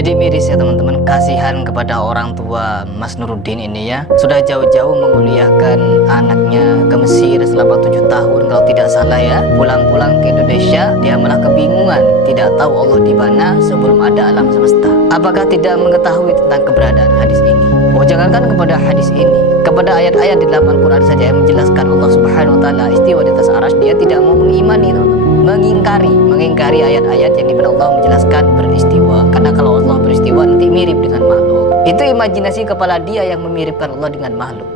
Jadi miris ya teman-teman, kasihan kepada orang tua Mas Nuruddin ini ya. Sudah jauh-jauh menguliahkan anaknya ke Mesir selama 7 tahun kalau tidak salah ya. Pulang-pulang ke Indonesia dia malah kebingungan, tidak tahu Allah di mana sebelum ada alam semesta. Apakah tidak mengetahui tentang keberadaan hadis ini? Oh, jangankan kepada hadis ini, kepada ayat-ayat di dalam Al-Quran saja yang menjelaskan Allah Subhanahu wa taala istiwa di atas arsy, dia tidak mau mengimani, mengingkari ayat-ayat yang dimana Allah menjelaskan beristiwa. Karena kalau Allah beristiwa nanti mirip dengan makhluk. Itu imajinasi kepala dia yang memiripkan Allah dengan makhluk.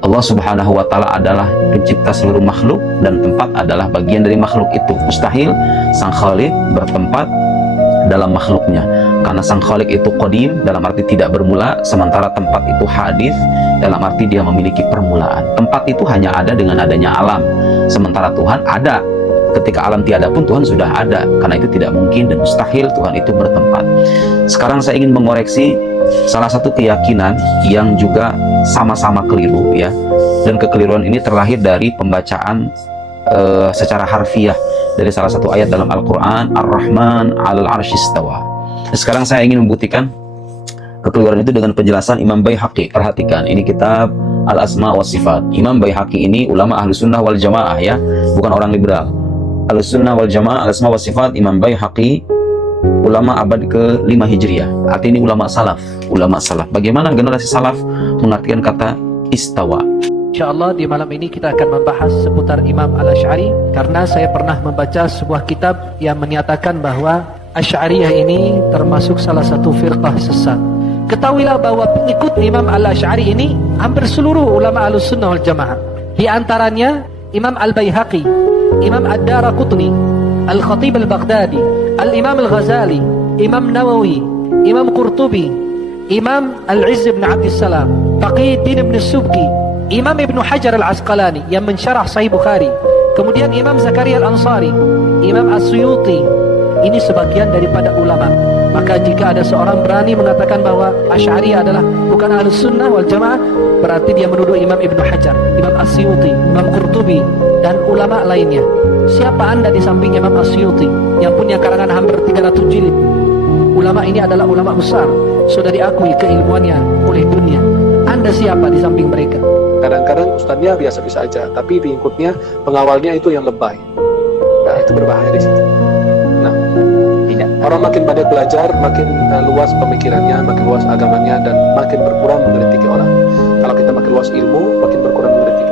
Allah Subhanahu wa taala adalah pencipta seluruh makhluk dan tempat adalah bagian dari makhluk itu. Mustahil Sang Khalik bertempat dalam makhluknya, karena Sang Khalik itu qadim dalam arti tidak bermula, sementara tempat itu hadis dalam arti dia memiliki permulaan. Tempat itu hanya ada dengan adanya alam, sementara Tuhan ada. Ketika alam tiada pun Tuhan sudah ada, karena itu tidak mungkin dan mustahil Tuhan itu bertempat. Sekarang saya ingin mengoreksi salah satu keyakinan yang juga sama-sama keliru ya, dan kekeliruan ini terlahir dari pembacaan secara harfiah dari salah satu ayat dalam Al-Quran, Ar-Rahman 'alal 'arsy istawa. Sekarang saya ingin membuktikan kekeliruan itu dengan penjelasan Imam Baihaqi. Perhatikan, ini kitab Al-Asma wa Sifat. Imam Baihaqi ini ulama Ahlus Sunnah wal Jamaah ya, bukan orang liberal. Ahlus Sunnah wal Jamaah, Al-Asma wa Sifat, Imam Baihaqi, ulama abad ke-5 Hijriah. Artinya ini ulama salaf, ulama salaf. Bagaimana generasi salaf mengartikan kata istawa? InsyaAllah di malam ini kita akan membahas seputar Imam Al-Asy'ari, karena saya pernah membaca sebuah kitab yang menyatakan bahwa Asy'ariyah ini termasuk salah satu firqah sesat. Ketahuilah bahwa pengikut Imam Al-Asy'ari ini hampir seluruh ulama Ahlus Sunnah wal Jamaah. Di antaranya Imam Al-Baihaqi, Imam Ad-Daraqutni, Al-Khatib Al-Baghdadi, Al-Imam Al-Ghazali, Imam Nawawi, Imam Qurtubi, Imam Al-Izz ibn Abdissalam, Taqiyuddin ibn Subki, Imam Ibn Hajar Al-Asqalani yang mensyarah Sahih Bukhari, kemudian Imam Zakaria Al-Ansari, Imam As-Suyuti. Ini sebagian daripada ulama. Maka jika ada seorang berani mengatakan bahwa Asy'ari adalah bukan Ahlus Sunnah wal Jamaah, berarti dia menuduh Imam Ibn Hajar, Imam As-Suyuti, Imam Qurtubi, dan ulama lainnya. Siapa anda di samping Imam As-Suyuti yang punya karangan hampir 300 jilid? Ulama ini adalah ulama besar, sudah diakui keilmuannya oleh dunia. Anda siapa di samping mereka? Kadang-kadang ustadznya biasa-biasa aja, tapi pengikutnya, pengawalnya itu yang lebay. Nah, itu berbahaya di situ. Nah, orang makin banyak belajar, makin luas pemikirannya, makin luas agamanya, dan makin berkurang mengkritik orang. Kalau kita makin luas ilmu, makin berkurang mengkritik